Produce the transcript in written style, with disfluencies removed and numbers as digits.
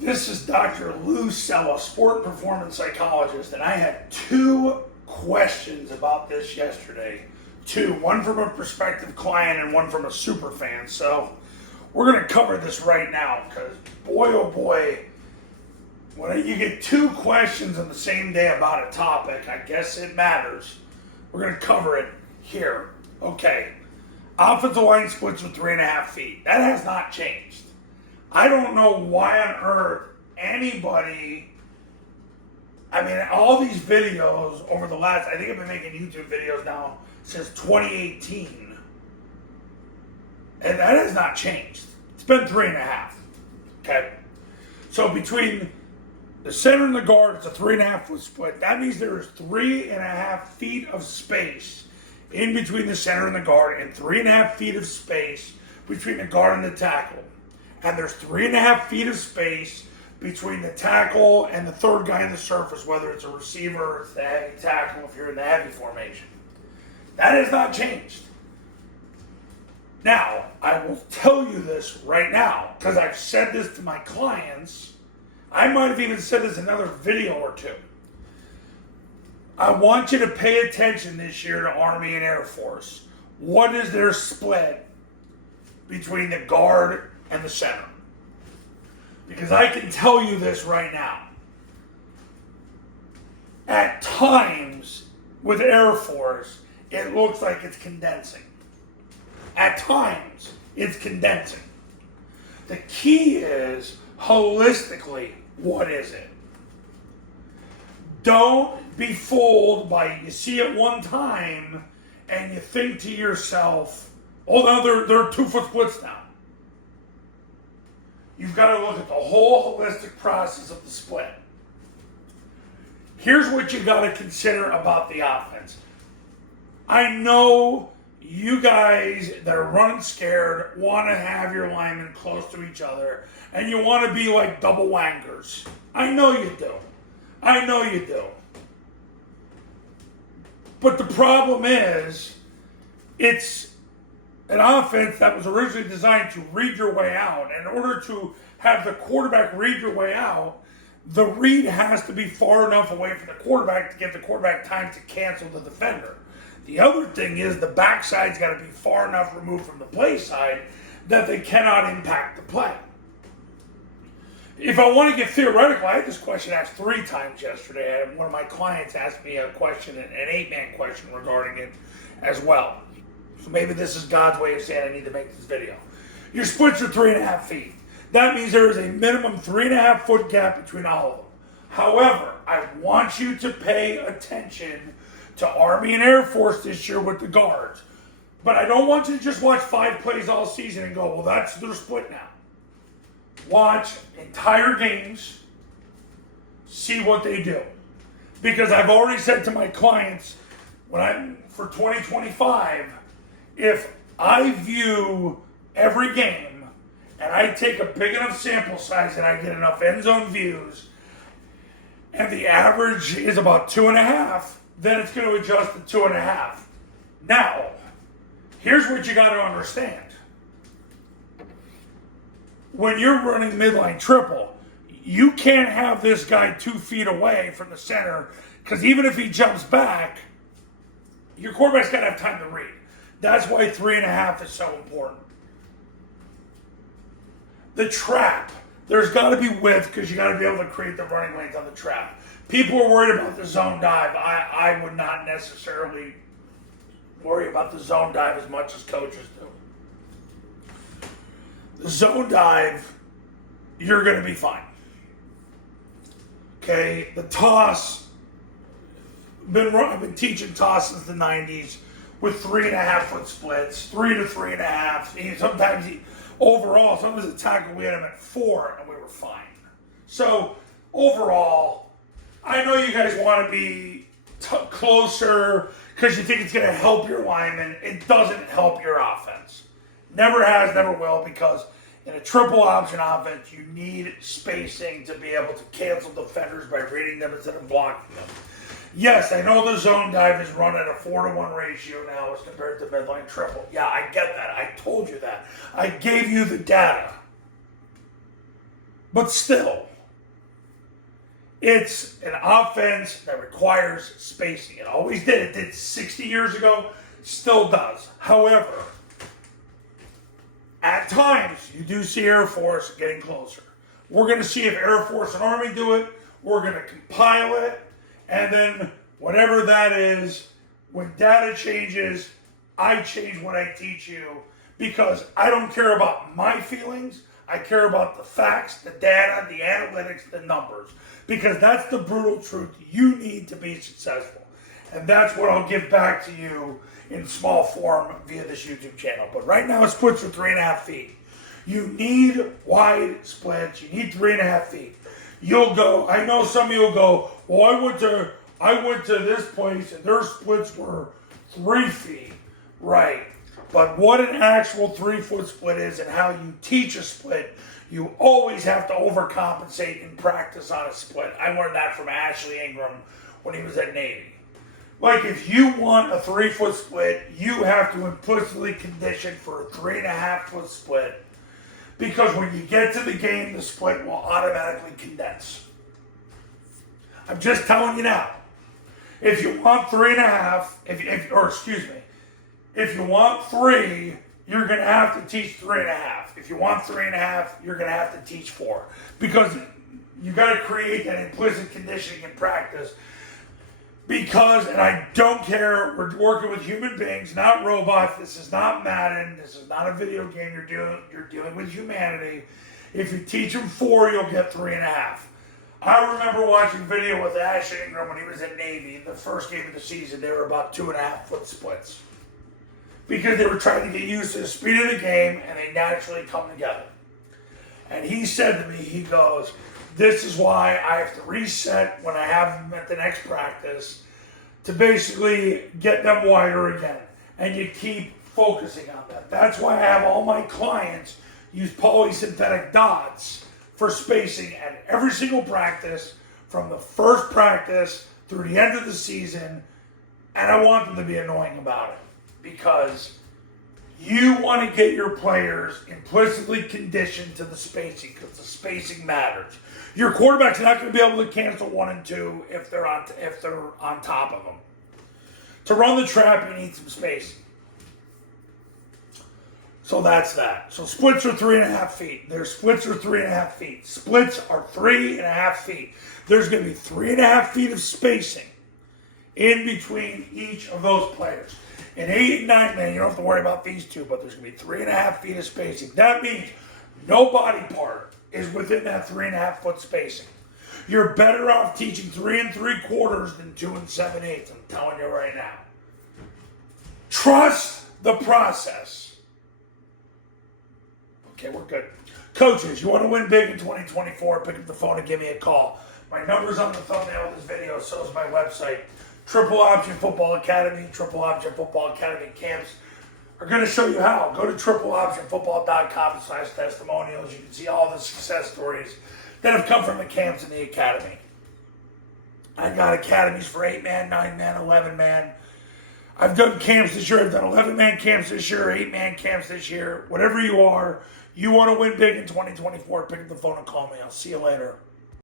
This is Dr. Lou Cella, sport and performance psychologist, and I had two questions about this yesterday. One from a prospective client and one from a super fan. So we're going to cover this right now because boy, oh boy, when you get two questions on the same day about a topic, I guess it matters. We're going to cover it here. Okay, offensive line splits with 3.5 feet. That has not changed. I don't know why on earth anybody, all these videos over the last, I think I've been making YouTube videos now since 2018. And that has not changed. It's been 3.5. Okay. So between the center and the guard, it's a 3.5 foot split. That means there is 3.5 feet of space in between the center and the guard, and 3.5 feet of space between the guard and the tackle. And there's 3.5 feet of space between the tackle and the third guy in the surface, whether it's a receiver or it's the heavy tackle if you're in the heavy formation. That has not changed. Now, I will tell you this right now, because I've said this to my clients. I might have even said this in another video or two. I want you to pay attention this year to Army and Air Force. What is their split between the guard and the center? Because I can tell you this right now. At times, with Air Force, it looks like it's condensing. At times, it's condensing. The key is, holistically, what is it? Don't be fooled by, you see it one time, and you think to yourself, oh, no, they're 2 foot splits now. You've got to look at the whole holistic process of the split. Here's what you got to consider about the offense. I know you guys that are running scared want to have your linemen close to each other, and you want to be like double wangers. I know you do. I know you do. But the problem is, it's an offense that was originally designed to read your way out. In order to have the quarterback read your way out, the read has to be far enough away from the quarterback to give the quarterback time to cancel the defender. The other thing is the backside's got to be far enough removed from the play side that they cannot impact the play. If I want to get theoretical, I had this question asked 3 times yesterday. And one of my clients asked me a question, an 8-man question regarding it as well. So maybe this is God's way of saying I need to make this video. Your splits are 3.5 feet. That means there is a minimum 3.5 foot gap between all of them. However, I want you to pay attention to Army and Air Force this year with the guards. But I don't want you to just watch 5 plays all season and go, well, that's their split now. Watch entire games, see what they do. Because I've already said to my clients, for 2025, if I view every game and I take a big enough sample size and I get enough end zone views and the average is about 2.5, then it's going to adjust to 2.5. Now, here's what you got to understand. When you're running midline triple, you can't have this guy 2 feet away from the center, because even if he jumps back, your quarterback's got to have time to read. That's why 3.5 is so important. The trap, there's got to be width because you got to be able to create the running lanes on the trap. People are worried about the zone dive. I would not necessarily worry about the zone dive as much as coaches do. The zone dive, you're going to be fine. Okay, the toss, I've been teaching toss since the 90s with 3.5 foot splits, 3 to 3.5. Sometimes the tackle, we had him at 4 and we were fine. So overall, I know you guys want to be closer because you think it's going to help your linemen. It doesn't help your offense. Never has, never will, because in a triple option offense, you need spacing to be able to cancel defenders by reading them instead of blocking them. Yes, I know the zone dive is run at a 4-to-1 ratio now as compared to midline triple. Yeah, I get that. I told you that. I gave you the data. But still, It's an offense that requires spacing. It always did. It did 60 years ago, still does. However, at times, you do see Air Force getting closer. We're going to see if Air Force and Army do it. We're going to compile it. And then whatever that is, when data changes, I change what I teach you because I don't care about my feelings. I care about the facts, the data, the analytics, the numbers. Because that's the brutal truth you need to be successful. And that's what I'll give back to you in small form via this YouTube channel. But right now it splits for 3.5 feet. You need wide splits. You need 3.5 feet. You'll go, I know some of you will go, well, I went to this place and their splits were 3 feet. Right. But what an actual 3-foot split is and how you teach a split, you always have to overcompensate in practice on a split. I learned that from Ashley Ingram when he was at Navy. Like if you want a 3-foot split, you have to implicitly condition for a 3.5-foot split because when you get to the game, the split will automatically condense. I'm just telling you now. If you want 3.5, if you want 3, you're going to have to teach 3.5. If you want 3.5, you're going to have to teach 4. Because you got to create that implicit conditioning in practice. Because, and I don't care, we're working with human beings, not robots. This is not Madden. This is not a video game. You're dealing with humanity. If you teach them 4, you'll get 3.5. I remember watching video with Ash Ingram when he was at Navy. In the first game of the season, they were about 2.5-foot splits. Because they were trying to get used to the speed of the game, and they naturally come together. And he said to me, he goes, this is why I have to reset when I have them at the next practice to basically get them wider again. And you keep focusing on that. That's why I have all my clients use polysynthetic dots for spacing at every single practice from the first practice through the end of the season. And I want them to be annoying about it. Because you want to get your players implicitly conditioned to the spacing because the spacing matters. Your quarterback's not going to be able to cancel 1 and 2 if they're on top of them. To run the trap, you need some spacing. So that's that. So splits are 3.5 feet. Their splits are 3.5 feet. Splits are 3.5 feet. There's going to be 3.5 feet of spacing in between each of those players. In 8 and 9 man, you don't have to worry about these two, but there's going to be 3.5 feet of spacing. That means no body part is within that 3.5-foot spacing. You're better off teaching 3 3/4 than 2 7/8. I'm telling you right now. Trust the process. Okay, we're good. Coaches, you want to win big in 2024, pick up the phone and give me a call. My number's on the thumbnail of this video, so is my website. Triple Option Football Academy, Triple Option Football Academy camps are going to show you how. Go to tripleoptionfootball.com/testimonials. You can see all the success stories that have come from the camps in the academy. I got academies for 8-man, 9-man, 11-man. I've done camps this year. I've done 11-man camps this year, 8-man camps this year. Whatever you are, you want to win big in 2024, pick up the phone and call me. I'll see you later.